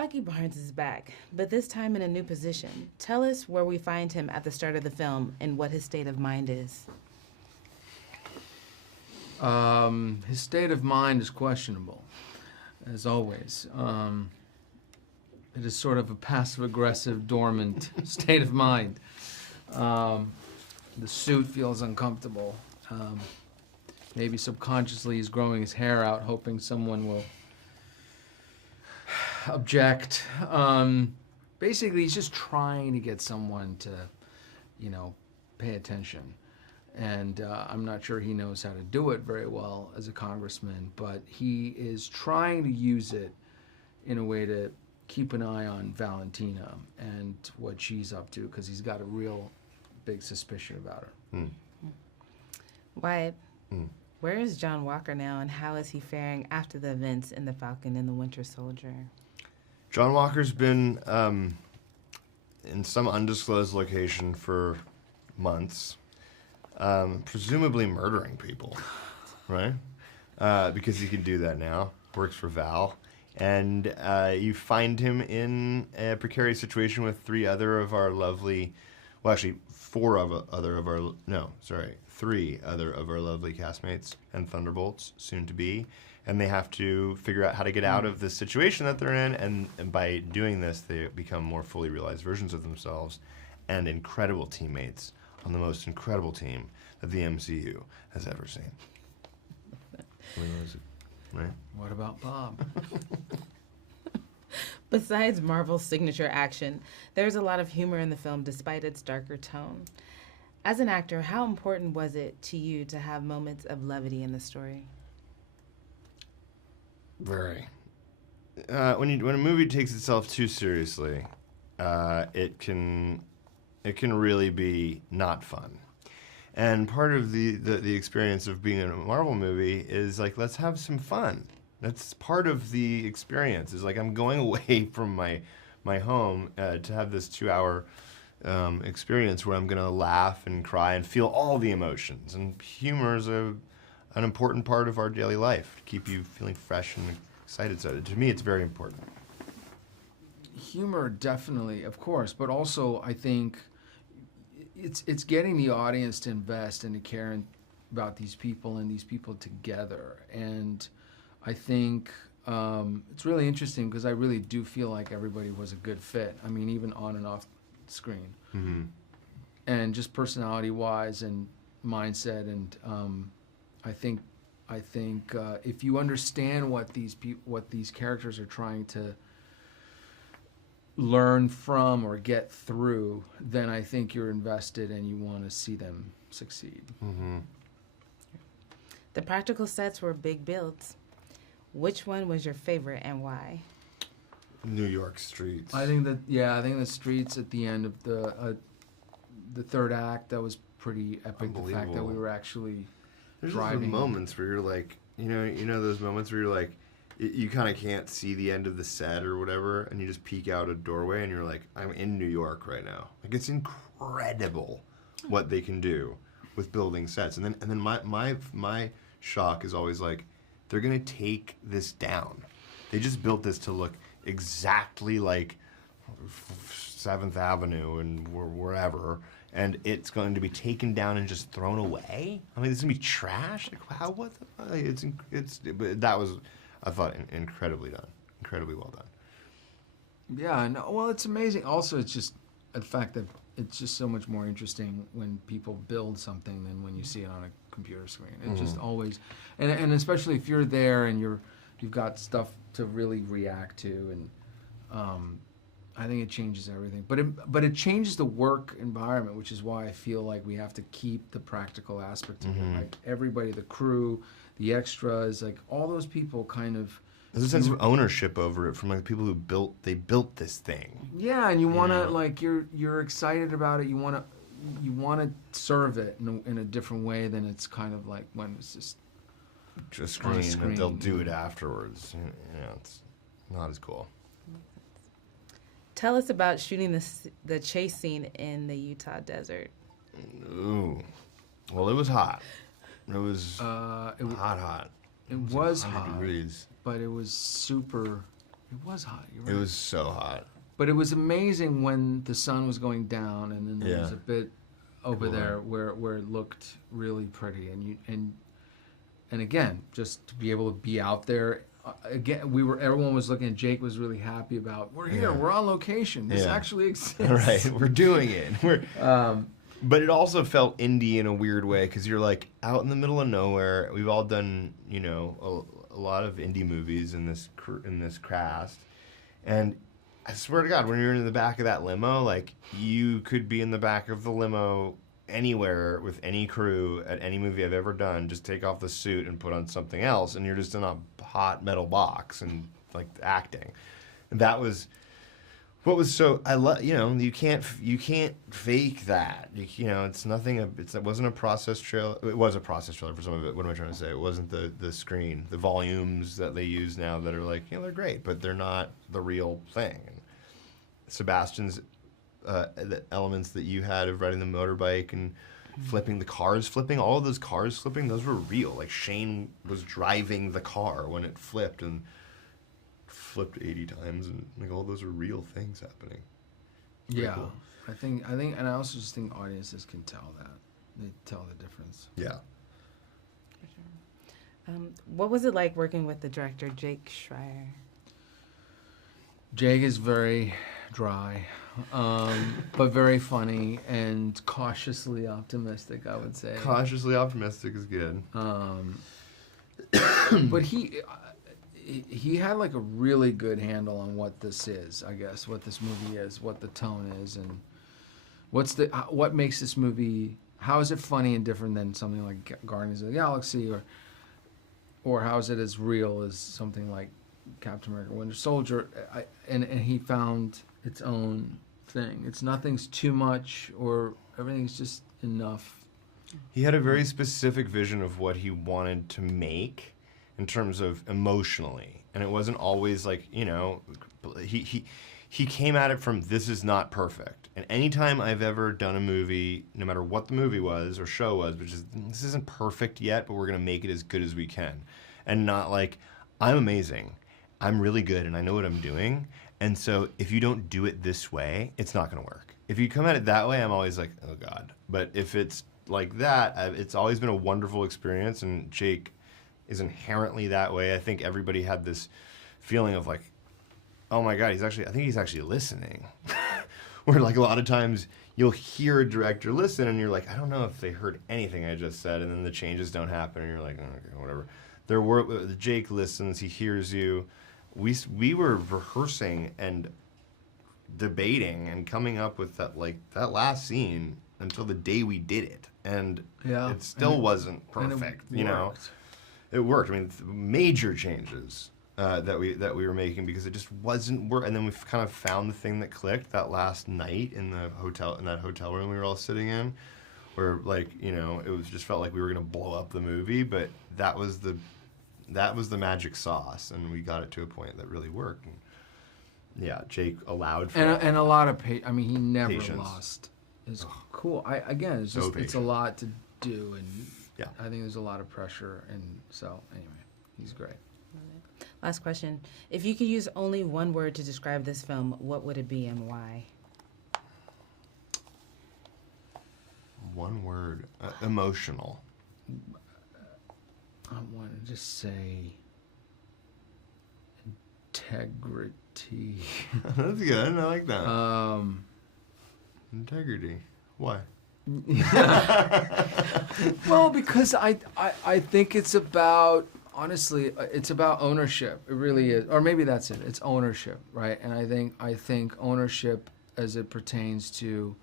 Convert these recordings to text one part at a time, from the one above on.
Bucky Barnes is back, but this time in a new position. Tell us where we find him at the start of the film and what his state of mind is. His state of mind is questionable, as always. It is sort of a passive-aggressive, dormant state of mind. The suit feels uncomfortable. Maybe subconsciously he's growing his hair out, hoping someone will object. Basically, he's just trying to get someone to, pay attention. And I'm not sure he knows how to do it very well as a congressman, but he is trying to use it in a way to keep an eye on Valentina and what she's up to, because he's got a real big suspicion about her. Wyatt, where is John Walker now, and how is he faring after the events in The Falcon and the Winter Soldier? John Walker's been in some undisclosed location for months, presumably murdering people, right? Because he can do that now. Works for Val. And you find him in a precarious situation with three other of our lovely castmates and Thunderbolts, soon to be. And they have to figure out how to get out of this situation that they're in, and by doing this, they become more fully realized versions of themselves and incredible teammates on the most incredible team that the MCU has ever seen. Right? What about Bob? Besides Marvel's signature action, there's a lot of humor in the film despite its darker tone. As an actor, how important was it to you to have moments of levity in the story? Very. When a movie takes itself too seriously, it can really be not fun. And part of the experience of being in a Marvel movie is like, let's have some fun. That's part of the experience. Is like, I'm going away from my home to have this 2-hour experience where I'm going to laugh and cry and feel all the emotions. And humor is an important part of our daily life to keep you feeling fresh and excited. So to me, it's very important. Humor, definitely, of course, but also I think it's getting the audience to invest and to care about these people and these people together. And I think it's really interesting because I really do feel like everybody was a good fit. I mean, even on and off screen. Mm-hmm. And just personality-wise and mindset. And I think if you understand what these characters are trying to learn from or get through, then I think you're invested and you want to see them succeed. Mm-hmm. The practical sets were big builds. Which one was your favorite and why? New York streets. I think the streets at the end of the third act, that was pretty epic. The fact that we were actually There's driving. Just the moments where you're like, you know those moments where you're like, you kind of can't see the end of the set or whatever, and you just peek out a doorway and you're like, I'm in New York right now. Like, it's incredible what they can do with building sets. And then my shock is always like, they're gonna take this down. They just built this to look exactly like 7th Avenue and wherever, and it's going to be taken down and just thrown away. I mean, it's gonna be trash. Like, how? What? But that was, I thought, incredibly well done. Yeah, no, well, it's amazing. Also, it's just the fact that it's just so much more interesting when people build something than when you see it on a computer screen. It just always, and especially if you're there and you've got stuff to really react to, and I think it changes everything. But it changes the work environment, which is why I feel like we have to keep the practical aspect of it. Like everybody, the crew, the extras, like all those people kind of. There's a sense of ownership over it from like the people who built this thing. Yeah, and you want to like you're excited about it. You want to serve it in a different way than it's kind of like when it's just screen. And they'll do it afterwards. It's not as cool. Tell us about shooting the chase scene in the Utah desert. Ooh, well, it was hot. It was hot. It was 100 hot, degrees. but it was super It was hot. You're right. It was so hot. But it was amazing when the sun was going down, and then there was a bit over there where it looked really pretty, and again, just to be able to be out there. Again, everyone was looking. Jake was really happy about. We're here. We're on location. This actually exists. Right. We're doing it. But it also felt indie in a weird way because you're like out in the middle of nowhere. We've all done, you know, a lot of indie movies in this cast, and I swear to God, when you're in the back of that limo, like you could be in the back of the limo anywhere with any crew at any movie I've ever done. Just take off the suit and put on something else, and you're just in a hot metal box and like acting. And that was what was so I love. You know, you can't fake that. You know, it's nothing. It wasn't a process trailer. It was a process trailer for some of it. What am I trying to say? It wasn't the screen, the volumes that they use now that are like, you know, they're great, but they're not the real thing. And Sebastian's the elements that you had of riding the motorbike and flipping all of those cars flipping, those were real. Like Shane was driving the car when it flipped and flipped 80 times, and like all those are real things happening. Yeah, cool. I think, and I also just think audiences can tell that. They tell the difference. Yeah. For sure. What was it like working with the director, Jake Schreier? Jake is very dry, but very funny and cautiously optimistic, I would say. Cautiously optimistic is good. But he had like a really good handle on what this is, I guess, what this movie is, what the tone is, and what makes this movie, how is it funny and different than something like Guardians of the Galaxy, or how is it as real as something like Captain America: Winter Soldier, and he found its own thing. Nothing's too much, or everything's just enough. He had a very specific vision of what he wanted to make in terms of emotionally, and it wasn't always like, you know, he came at it from, this is not perfect. And anytime I've ever done a movie, no matter what the movie was or show was, which is, this isn't perfect yet, but we're gonna make it as good as we can, and not like, I'm amazing, I'm really good, and I know what I'm doing, and so if you don't do it this way, it's not gonna work. If you come at it that way, I'm always like, oh God. But if it's like that, it's always been a wonderful experience, and Jake is inherently that way. I think everybody had this feeling of like, oh my God, I think he's actually listening. Where like a lot of times you'll hear a director listen and you're like, I don't know if they heard anything I just said, and then the changes don't happen, and you're like, oh, okay, whatever. Jake listens, he hears you. We were rehearsing and debating and coming up with that last scene until the day we did it, and it still wasn't perfect, you know. It worked. I mean, major changes that we were making because it just wasn't work. And then we kind of found the thing that clicked that last night in that hotel room we were all sitting in, where like, you know, it was just felt like we were gonna blow up the movie, but that was the magic sauce, and we got it to a point that really worked. And yeah, Jake allowed for and a lot of I mean, he never patience. Lost. It's cool. It's a lot to do, and yeah, I think there's a lot of pressure, and so anyway, he's great. Last question. If you could use only one word to describe this film, what would it be and why? One word. Emotional. I want to just say integrity. That's good. I like that. Integrity. Why? Well, because I think it's about, honestly, it's about ownership. It really is. Or maybe that's it. It's ownership, right? And I think ownership as it pertains to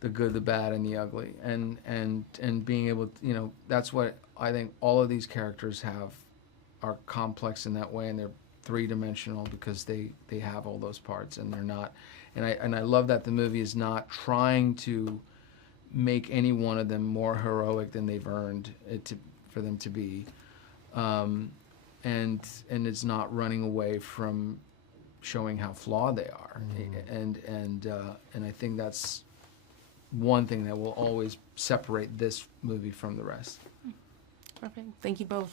the good, the bad, and the ugly. And being able to, you know, that's what I think all of these characters are complex in that way, and they're three-dimensional because they have all those parts, and they're not. And I love that the movie is not trying to make any one of them more heroic than they've earned it for them to be, and it's not running away from showing how flawed they are, and I think that's one thing that will always separate this movie from the rest. Perfect. Thank you both.